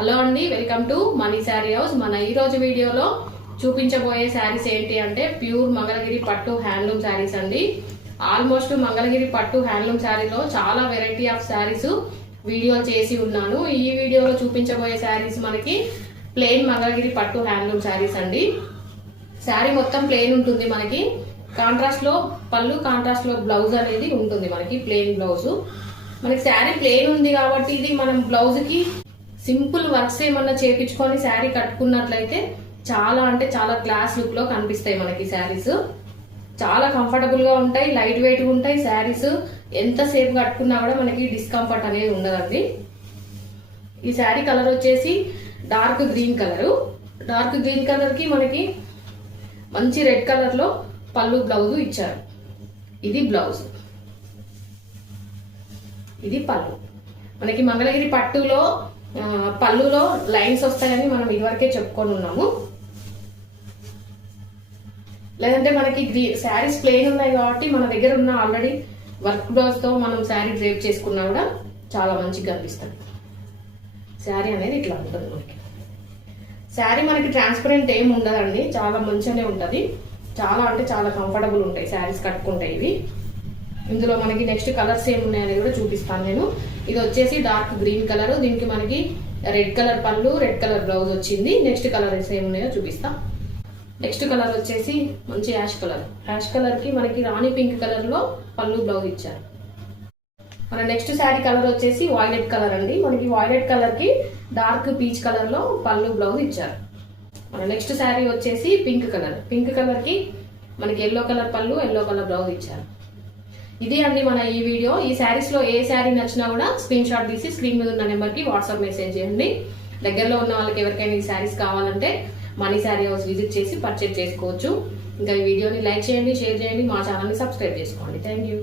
Hello అండి, welcome to money sari house. మన ఈ రోజు వీడియోలో చూపించబోయే శారీస్ ఏంటి అంటే ప్యూర్ మంగళగిరి పట్టు హ్యాండ్లూమ్ శారీస్ అండి. ఆల్మోస్ట్ మంగళగిరి పట్టు హ్యాండ్లూమ్ శారీలో చాలా వెరైటీ ఆఫ్ శారీస్ వీడియో చేసి ఉన్నాను. ఈ వీడియోలో చూపించబోయే శారీస్ మనకి ప్లెయిన్ మంగళగిరి పట్టు హ్యాండ్లూమ్ శారీస్ అండి. శారీ మొత్తం ప్లెయిన్ ఉంటుంది. మనకి కాంట్రాస్ట్ లో పళ్ళు, కాంట్రాస్ట్ లో బ్లౌజ్ అనేది ఉంటుంది. మనకి ప్లెయిన్ బ్లౌజ్. మనకి శారీ ప్లెయిన్ ఉంది కాబట్టి ఇది మనం బ్లౌజ్ కి సింపుల్ వర్క్స్ ఏమన్నా చేపించుకొని శారీ కట్టుకున్నట్లయితే చాలా అంటే చాలా క్లాస్ లుక్ లో కనిపిస్తాయి. మనకి శారీస్ చాలా కంఫర్టబుల్ గా ఉంటాయి, లైట్ వెయిట్ గా ఉంటాయి. శారీస్ ఎంతసేపు కట్టుకున్నా కూడా మనకి డిస్కంఫర్ట్ అనేది ఉండదండి. ఈ శారీ కలర్ వచ్చేసి dark green colour. Dark green colour కి మనకి మంచి రెడ్ కలర్ లో పళ్ళు బ్లౌజ్ ఇచ్చారు. ఇది బ్లౌజ్, ఇది పళ్ళు. మనకి మంగళగిరి పట్టులో పళ్ళులో లైన్స్ వస్తాయని మనం ఇదివరకే చెప్పుకొని ఉన్నాము. లేదంటే మనకి శారీస్ ప్లెయిన్ ఉన్నాయి కాబట్టి మన దగ్గర ఉన్న ఆల్రెడీ వర్క్ బ్లౌజ్ తో మనం శారీ డ్రేప్ చేసుకున్నా కూడా చాలా మంచిగా కనిపిస్తుంది. శారీ అనేది ఇట్లా ఉంటుంది. మనకి శారీ మనకి ట్రాన్స్పరెంట్ ఏమి ఉండదండి, చాలా మంచిగానే ఉంటది. చాలా అంటే చాలా కంఫర్టబుల్ ఉంటాయి శారీస్ కట్టుకుంటే ఇవి. ఇందులో మనకి నెక్స్ట్ కలర్స్ ఏమున్నాయని కూడా చూపిస్తాను నేను. ఇది వచ్చేసి డార్క్ గ్రీన్ కలర్, దీనికి మనకి రెడ్ కలర్ పళ్ళు, రెడ్ కలర్ బ్లౌజ్ వచ్చింది. నెక్స్ట్ కలర్స్ ఏమున్నాయో చూపిస్తా. నెక్స్ట్ కలర్ వచ్చేసి మంచి యాష్ కలర్. యాష్ కలర్ కి మనకి రాణి పింక్ కలర్ లో పళ్ళు బ్లౌజ్ ఇచ్చారు. మన నెక్స్ట్ శారీ కలర్ వచ్చేసి వాయిలెట్ కలర్ అండి. మనకి వాయిలెట్ కలర్ కి డార్క్ పీచ్ కలర్ లో పళ్ళు బ్లౌజ్ ఇచ్చారు. మన నెక్స్ట్ శారీ వచ్చేసి పింక్ కలర్. పింక్ కలర్ కి మనకి ఎల్లో కలర్ పళ్ళు, ఎల్లో కలర్ బ్లౌజ్ ఇచ్చారు. ఇది అండి మన ఈ వీడియో. ఈ శారీస్ లో ఏ శారీ నచ్చినా కూడా స్క్రీన్ షాట్ తీసి స్క్రీన్ మీద ఉన్న నెంబర్ కి వాట్సాప్ మెసేజ్ చేయండి. దగ్గరలో ఉన్న వాళ్ళకి ఎవరికైనా ఈ శారీస్ కావాలంటే మనీ శారీ హౌస్ విజిట్ చేసి పర్చేజ్ చేసుకోవచ్చు. ఇంకా ఈ వీడియోని లైక్ చేయండి, షేర్ చేయండి, మా ఛానల్ ని సబ్స్క్రైబ్ చేసుకోండి. Thank you.